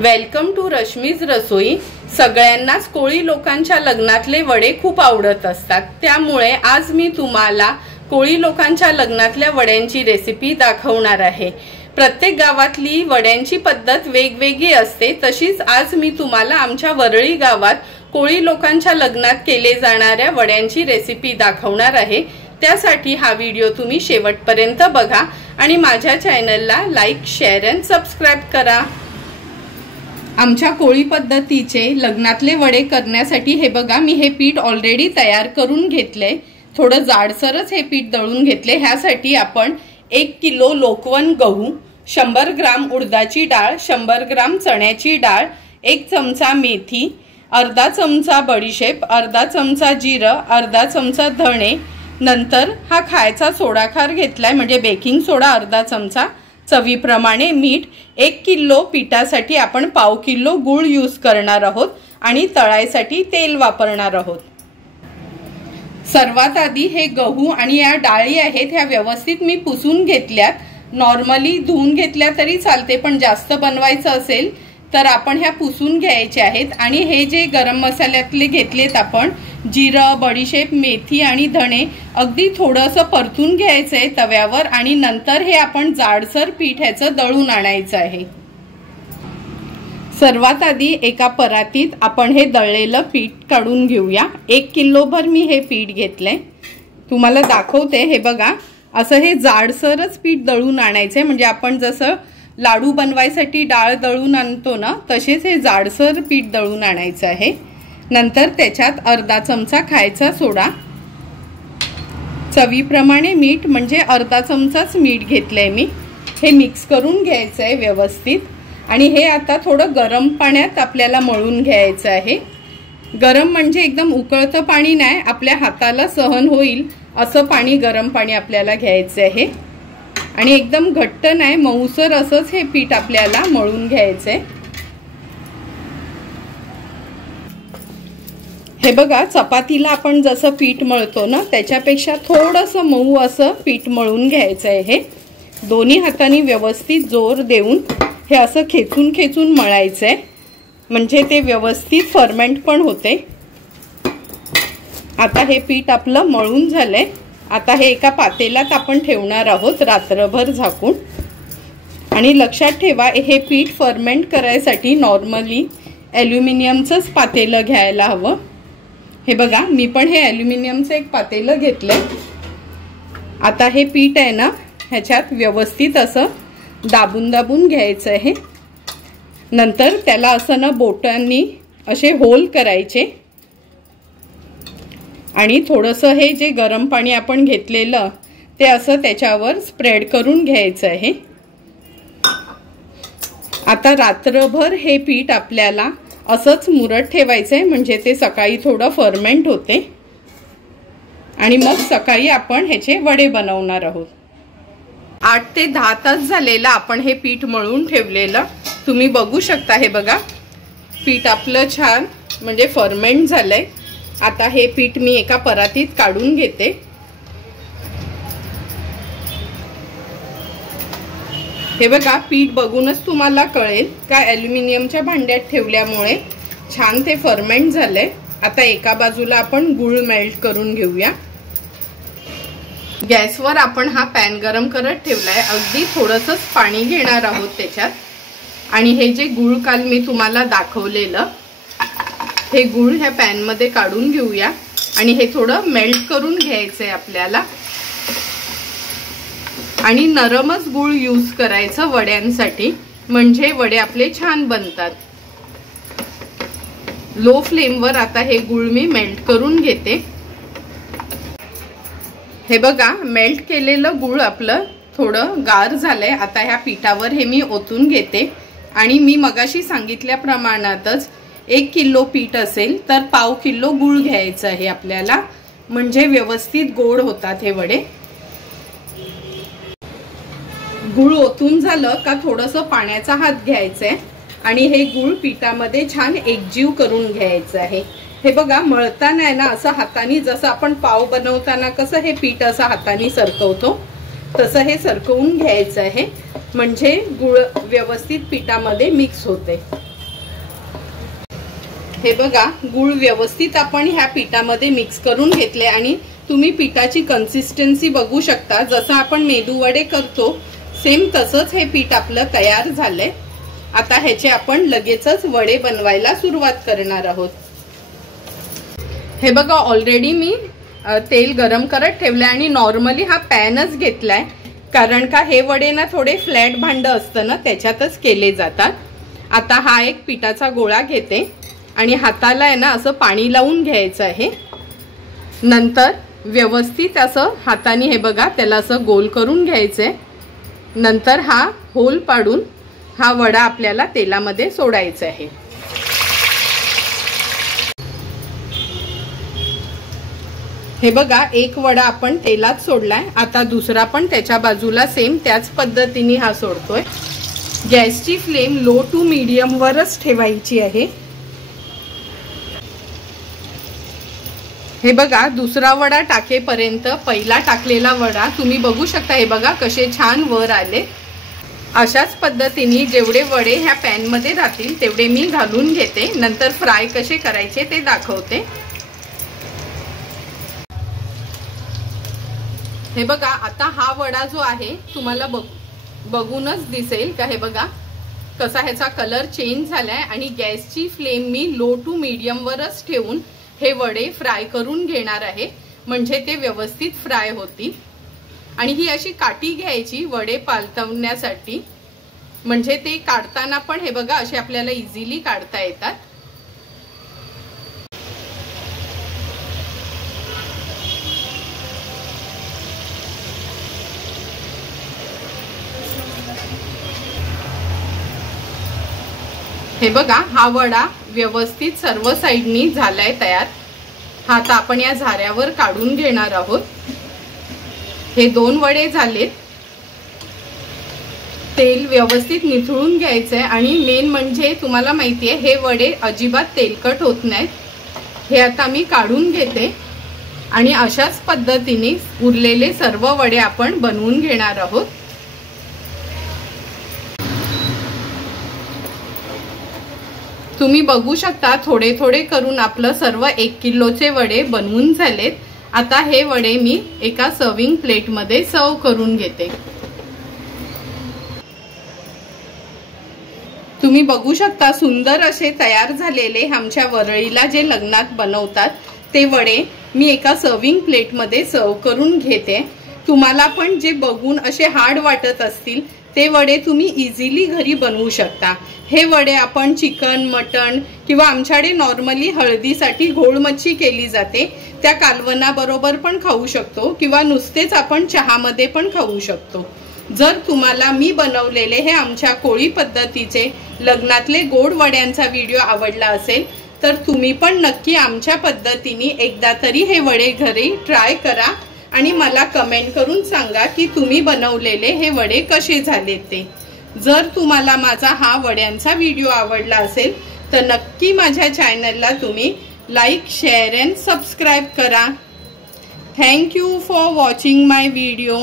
Welcome to Rashmi's रसोई। सगळ्यांनाच कोळी लोकांच्या लग्नातले वडे खूप आवडत असतात, त्यामुळे आज मी तुम्हाला कोळी लोकांच्या लग्नातल्या वड्यांची रेसिपी दाखवणार आहे। प्रत्येक गावातली वड्यांची पद्धत वेगवेगळी असते, तशीच आज मी तुम्हाला आमच्या वरळी गावात कोळी लोकांच्या लग्नात केले जाणाऱ्या वड्यांची रेसिपी दाखवणार आहे। त्यासाठी हा व्हिडिओ तुम्ही शेवटपर्यंत बघा आणि माझ्या चॅनलला लाईक, शेअर आणि सबस्क्राइब करा। आमच्या कोळी पद्धतीचे लग्नातले वडे करण्यासाठी हे बघा, मी हे पीठ ऑलरेडी तयार करून घेतले। थोडं जाडसरच हे पीठ दळून घेतले। ह्यासाठी आपण 1 किलो लोकवन गहू, 100 ग्राम उडदाची डाळ, 100 ग्राम चण्याची डाळ, 1 चमचा मेथी, अर्धा चमचा बडीशेप, अर्धा चमचा जिरं, अर्धा चमचा धणे, नंतर हा खायचा सोडा खार घेतलाय म्हणजे बेकिंग सोडा अर्धा चमचा, चवीप्रमाणे मीठ। 1 किलो पिठासाठी आपण पाव किलो गूळ यूज करणार आहोत आणि तळायसाठी तेल वापरणार आहोत। सर्वात आधी हे गहू आणि या डाळी आहेत ह्या व्यवस्थित मी पुसून घेतल्यात। नॉर्मली धुवून घेतल्या तरी चालते, पण जास्त बनवायचं असेल तर आपण ह्या पुसून घ्यायचे आहेत। आणि हे जे गरम मसाल्यातले घेतलेत आपण जिरं, बडीशेप, मेथी आणि धणे अगदी थोडंसं परतून घ्यायचंय तव्यावर आणि नंतर हे आपण जाडसर पीठ ह्याचं दळून आणायचं आहे। सर्वात आधी एका परातीत आपण हे दळलेलं पीठ काढून घेऊया। 1 किलोभर मी हे पीठ घेतलंय, तुम्हाला दाखवते। हे बघा, असं हे जाडसरच पीठ दळून आणायचंय, म्हणजे आपण जसं लाडू बनवायसाठी डाळ दळून आणतो ना, तसेच हे जाडसर पीठ दळून आणायचं आहे। नंतर त्याच्यात अर्धा चमचा खायचा सोडा, चवीप्रमाणे मीठ म्हणजे अर्धा चमचाच मीठ घेतलंय मी। हे मिक्स करून घ्यायचंय व्यवस्थित आणि हे आता थोडं गरम पाण्यात आपल्याला मळून घ्यायचं आहे। गरम म्हणजे एकदम उकळतं पाणी नाही, आपल्या हाताला सहन होईल असं पाणी, गरम पाणी आपल्याला घ्यायचं आहे। आणि एकदम घट्ट नाही, मऊसर असंच हे पीठ आपल्याला मळून घ्यायचंय। हे बघा, चपातीला आपण जसं पीठ मळतो ना, त्याच्यापेक्षा थोडंसं मऊ असं पीठ मळून घ्यायचंय। हे दोन्ही हातांनी व्यवस्थित जोर देऊन हे असं खेचून खेचून मळायचंय, म्हणजे ते व्यवस्थित फर्मेंट पण होते। आता हे पीठ आपलं मळून झालंय। आता हे एका पातेल्यात आपण ठेवणार आहोत रात्रभर झाकून। आणि लक्षात ठेवा, हे पीठ फर्मेंट करायसाठी नॉर्मली ॲल्युमिनियमचंच पातेलं घ्यायला हवं। हे बघा, मी पण हे ॲल्युमिनियमचं एक पातेलं घेतलंय। आता हे पीठ आहे ना, ह्याच्यात व्यवस्थित असं दाबून दाबून घ्यायचं आहे। नंतर त्याला असं ना बोटांनी असे होल करायचे आणि थोडंसं हे जे गरम पाणी आपण घेतलेलं ते असं त्याच्यावर स्प्रेड करून घ्यायचं आहे। आता रात्रभर हे पीठ आपल्याला असंच मुरत ठेवायचंय, म्हणजे ते सकाळी थोडं फर्मेंट होते आणि मग सकाळी आपण ह्याचे वडे बनवणार आहोत। 8 ते 10 तास झालेलं आपण हे पीठ मळून ठेवलेलं तुम्ही बघू शकता। हे बघा, पीठ आपलं छान म्हणजे फर्मेंट झालंय। आता हे पीठ मी एका परातीत काढून घेते। हे बघा, पीठ बघूनच तुम्हाला कळेल का ॲल्युमिनियमच्या भांड्यात ठेवल्यामुळे छान ते फर्मेंट झालंय। आता एका बाजूला आपण गूळ मेल्ट करून घेऊया। गॅसवर आपण हा पॅन गरम करत ठेवलाय। अगदी थोडंसंच पाणी घेणार आहोत त्याच्यात आणि हे जे गूळ काल मी तुम्हाला दाखवलेलं हे गूळ ह्या पॅन मध्ये काढून घेऊया आणि हे थोडं मेल्ट करून घ्यायचंय आपल्याला। आणि नरमच गूळ यूज करायचं वड्यांसाठी, म्हणजे वडे आपले छान बनतात। लो फ्लेमवर आता हे गूळ मी मेल्ट करून घेते। हे बघा, मेल्ट केलेलं गूळ आपलं थोडं गार झालंय। आता ह्या पिठावर हे मी ओतून घेते आणि मी मगाशी सांगितल्या प्रमाणातच 1 किलो पीठ असेल तर पाव किलो गूळ घ्यायचं आहे आपल्याला, म्हणजे व्यवस्थित गोड होतात हे वडे। गूळ ओतून झालं का थोडंसं पाण्याचा हात घ्यायचा आहे आणि हे गूळ पिठामध्ये छान एकजीव करून घ्यायचं आहे। हे बघा, मळताना आहे ना असं हाताने, जसं आपण पाव बनवताना कसं हे पीठ असं हाताने सरकवतो तसं हे सरकवून घ्यायचं आहे, म्हणजे गूळ व्यवस्थित पिठामध्ये मिक्स होते। हे बघा, गूळ व्यवस्थित आपण ह्या पिठामध्ये मिक्स करून घेतले आणि तुम्ही पिठाची कन्सिस्टन्सी बघू शकता. जसं आपण मेदू वडे करतो सेम तसंच हे पीठ आपलं तयार झालंय. आता ह्याचे आपण लगेचच वडे बनवायला सुरुवात करणार आहोत. हे बघा, ऑलरेडी मी तेल गरम करत ठेवलंय आणि नॉर्मली हा पॅनच घेतलाय, कारण का हे वडे ना थोडे फ्लॅट भांड असतं ना त्याच्यातच केले जातात. आता हा एक पिठाचा गोळा घेते आणि हाताला आहे ना असं पाणी लावून घ्यायचं आहे. नंतर व्यवस्थित असं हाताने हे बघा त्याला असं गोल करून घ्यायचंय. नंतर हा होल पाडून हा वडा आपल्याला तेलामध्ये सोडायचा आहे. हे बघा, एक वडा आपण तेलात सोडलाय. आता दुसरा पण त्याच्या बाजूला सेम त्याच पद्धतीने हा सोडतोय. गॅसची फ्लेम लो टू मीडियम वरच ठेवायची आहे. हे बघा, दुसरा वडा टाकेपर्यंत पहिला टाकलेला वडा तुम्ही बघू शकता. हे बघा कसे छान वर आले. अशाच पद्धतीने जेवढे वडे ह्या पॅन मध्ये राहतील तेवढे मी घालून घेते. नंतर फ्राय कसे करायचे ते दाखवते. हे बघा, आता हा वडा जो आहे तुम्हाला बघूनच दिसेल का हे बघा कसा ह्याचा कलर चेंज झालाय. आणि गॅसची फ्लेम मी लो टू मीडियम वरच ठेवून हे वडे फ्राय करून घेणार आहे, म्हणजे ते व्यवस्थित फ्राय होतील. आणि ही अशी काठी घ्यायची वडे पालटवण्यासाठी, म्हणजे ते काढताना पण हे बघा असे आपल्याला इझिली काढता येतात. हे बघा, हा वडा व्यवस्थित सर्व साइडनी झालाय तयार. हा आता आपण या झाऱ्यावर काढून घेणार आहोत. हे 2 वडे झालेत. तेल व्यवस्थित निथळून घ्यायचंय आणि मेन म्हणजे तुम्हाला माहितीये हे वडे अजिबात तेलकट होत नाहीत. हे आता मी काढून घेते आणि अशाच पद्धतीने उरलेले सर्व वडे आपण बनवून घेणार आहोत. तुम्ही बघू शकता थोडे थोडे करून आपलं सर्व 1 किलोचे वडे बनवून झालेत. आता हे वडे मी एका सर्विंग प्लेट मध्ये सर्व करून घेते. तुम्ही बघू शकता सुंदर असे तयार झालेले आमच्या वरळीला जे लग्नात बनवतात ते वडे मी एका सर्विंग प्लेट मध्ये सर्व करून घेते. तुम्हाला पण जे बघून असे हार्ड वाटत असतील ते वडे तुम्ही इझिली घरी बनवू शकता. हे वडे आपण चिकन, मटण किंवा आमच्याकडे नॉर्मली हळदीसाठी घोळ मच्छी केली जाते त्या कालवना बरोबर पण खाऊ शकतो किंवा नुसतेच आपण चहामध्ये पण खाऊ शकतो. जर तुम्हाला मी बनवलेले हे आमच्या कोळी पद्धतीचे लग्नातले गोड वड्यांचा व्हिडिओ आवडला असेल तर तुम्ही पण नक्की आमच्या पद्धतीने एकदा तरी हे वडे घरी ट्राय करा आणि मला कमेंट करून सांगा की तुम्ही बनवलेले हे वडे कसे झाले ते. जर तुम्हाला माझा हा वड्यांचा व्हिडिओ आवडला असेल तर नक्की माझ्या चॅनलला तुम्ही लाईक, शेअर अँड सबस्क्राईब करा. Thank you for watching my video.